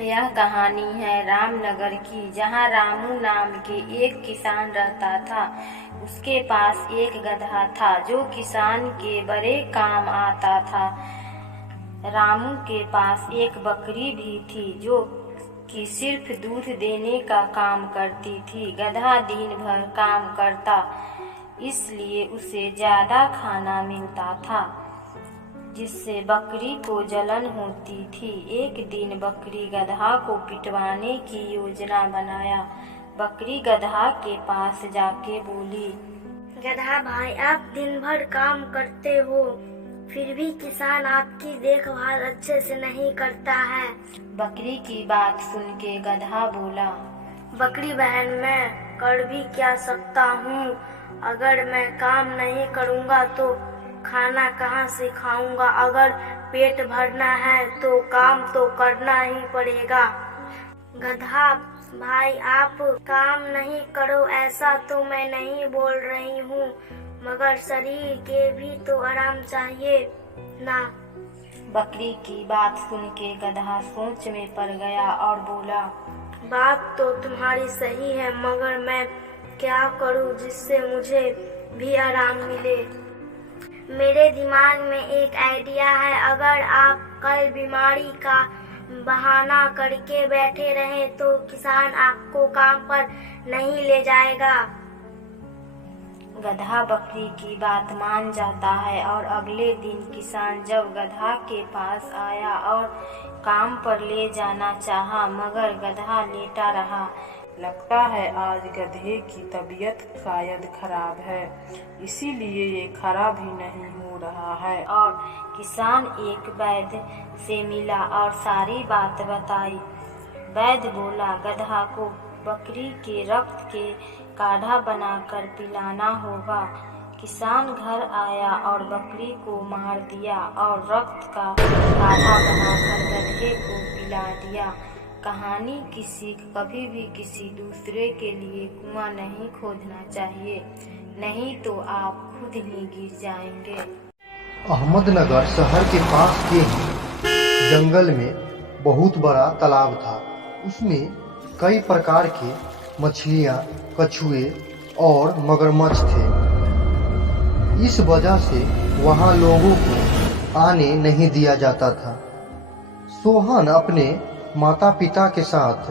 यह कहानी है रामनगर की, जहाँ रामू नाम के एक किसान रहता था। उसके पास एक गधा था जो किसान के बड़े काम आता था। रामू के पास एक बकरी भी थी जो कि सिर्फ दूध देने का काम करती थी। गधा दिन भर काम करता, इसलिए उसे ज़्यादा खाना मिलता था, जिससे बकरी को जलन होती थी। एक दिन बकरी गधा को पिटवाने की योजना बनाया। बकरी गधा के पास जाके बोली, गधा भाई, आप दिन भर काम करते हो, फिर भी किसान आपकी देखभाल अच्छे से नहीं करता है। बकरी की बात सुन के गधा बोला, बकरी बहन, मैं कर भी क्या सकता हूँ? अगर मैं काम नहीं करूँगा तो खाना कहाँ से खाऊंगा? अगर पेट भरना है तो काम तो करना ही पड़ेगा। गधा भाई, आप काम नहीं करो ऐसा तो मैं नहीं बोल रही हूँ, मगर शरीर के भी तो आराम चाहिए ना। बकरी की बात सुन के गधा सोच में पड़ गया और बोला, बात तो तुम्हारी सही है, मगर मैं क्या करूँ जिससे मुझे भी आराम मिले? मेरे दिमाग में एक आइडिया है। अगर आप कल बीमारी का बहाना करके बैठे रहे तो किसान आपको काम पर नहीं ले जाएगा। गधा बकरी की बात मान जाता है और अगले दिन किसान जब गधा के पास आया और काम पर ले जाना चाहा, मगर गधा लेटा रहा। लगता है आज गधे की तबीयत शायद खराब है, इसीलिए ये खड़ा भी नहीं हो रहा है। और किसान एक वैद्य से मिला और सारी बात बताई। वैद्य बोला, गधा को बकरी के रक्त के काढ़ा बनाकर पिलाना होगा। किसान घर आया और बकरी को मार दिया और रक्त का काढ़ा बनाकर गधे को पिला दिया। कहानी की सीख, कभी भी किसी दूसरे के लिए कुआं नहीं खोदना चाहिए, नहीं तो आप खुद ही गिर जाएंगे। अहमदनगर शहर के पास के ही जंगल में बहुत बड़ा तालाब था। उसमें कई प्रकार के मछलियां, कछुए और मगरमच्छ थे। इस वजह से वहां लोगों को आने नहीं दिया जाता था। सोहन अपने माता पिता के साथ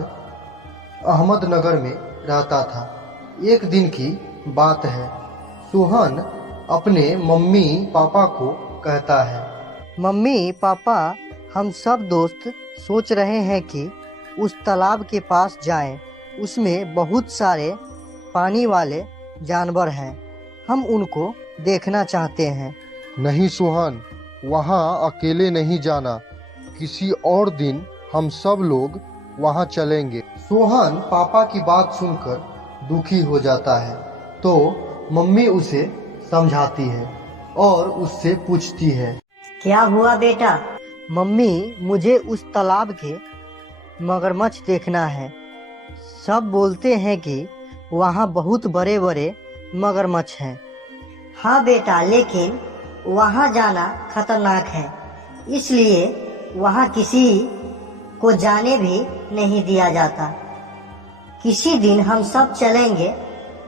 अहमदनगर में रहता था। एक दिन की बात है, सोहन अपने मम्मी पापा को कहता है, मम्मी पापा, हम सब दोस्त सोच रहे हैं कि उस तालाब के पास जाएं। उसमें बहुत सारे पानी वाले जानवर हैं, हम उनको देखना चाहते हैं। नहीं सोहन, वहाँ अकेले नहीं जाना, किसी और दिन हम सब लोग वहाँ चलेंगे। सोहन पापा की बात सुनकर दुखी हो जाता है, तो मम्मी उसे समझाती है और उससे पूछती है, क्या हुआ बेटा? मम्मी, मुझे उस तालाब के मगरमच्छ देखना है। सब बोलते हैं कि वहाँ बहुत बड़े बड़े मगरमच्छ हैं। हाँ बेटा, लेकिन वहाँ जाना खतरनाक है, इसलिए वहाँ किसी को जाने भी नहीं दिया जाता। किसी दिन हम सब चलेंगे,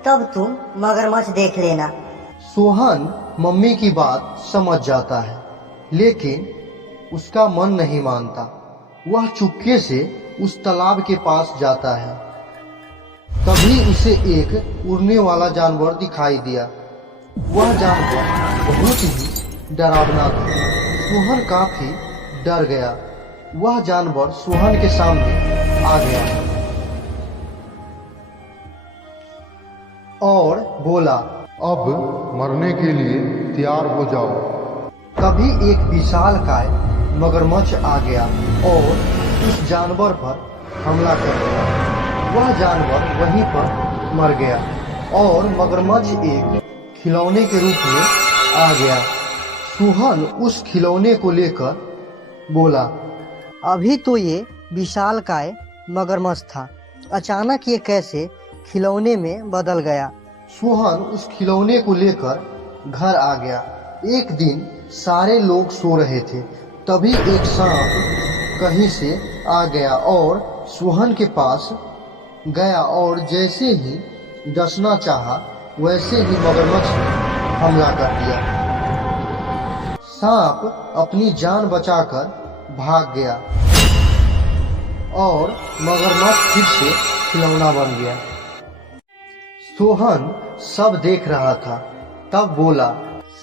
तब तुम मगरमच्छ देख लेना। सोहन मम्मी की बात समझ जाता है, लेकिन उसका मन नहीं मानता। वह चुपके से उस तालाब के पास जाता है। तभी उसे एक उड़ने वाला जानवर दिखाई दिया। वह जानवर बहुत ही डरावना था। सोहन काफी डर गया। वह जानवर सोहन के सामने आ गया और बोला, अब मरने के लिए तैयार हो जाओ। तभी एक विशालकाय मगरमच्छ आ गया और उस जानवर पर हमला कर दिया। वह जानवर वहीं पर मर गया और मगरमच्छ एक खिलौने के रूप में आ गया। सोहन उस खिलौने को लेकर बोला, अभी तो ये विशालकाय मगरमच्छ था, अचानक ये कैसे खिलौने में बदल गया? सोहन उस खिलौने को लेकर घर आ गया। एक दिन सारे लोग सो रहे थे, तभी एक सांप कहीं से आ गया और सोहन के पास गया और जैसे ही डसना चाहा वैसे ही मगरमच्छ ने हमला कर दिया। सांप अपनी जान बचाकर भाग गया और मगरमच्छ फिर से खिलौना बन गया। सोहन सब देख रहा था, तब बोला,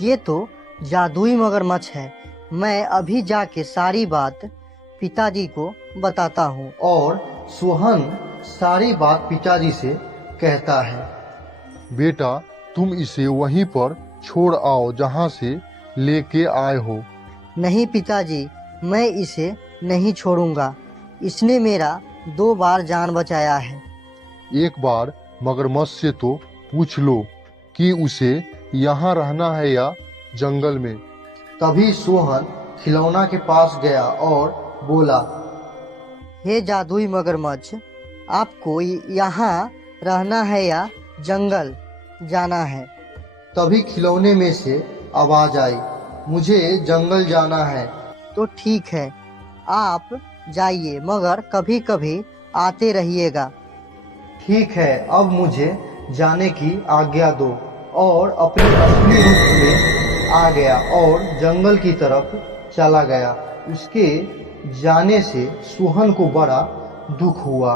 ये तो जादुई मगरमच्छ है। मैं अभी जाके सारी बात पिताजी को बताता हूँ। और सोहन सारी बात पिताजी से कहता है। बेटा, तुम इसे वहीं पर छोड़ आओ जहाँ से लेके आए हो। नहीं पिताजी, मैं इसे नहीं छोड़ूंगा। इसने मेरा 2 बार जान बचाया है। एक बार मगरमच्छ से तो पूछ लो कि उसे यहाँ रहना है या जंगल में। तभी सोहन खिलौना के पास गया और बोला, हे जादुई मगरमच्छ, आपको यहाँ रहना है या जंगल जाना है? तभी खिलौने में से आवाज आई, मुझे जंगल जाना है। तो ठीक है, आप जाइए, मगर कभी कभी आते रहिएगा। ठीक है, अब मुझे जाने की आज्ञा दो। और अपने असली रूप में आ गया और जंगल की तरफ चला गया। उसके जाने से सोहन को बड़ा दुख हुआ।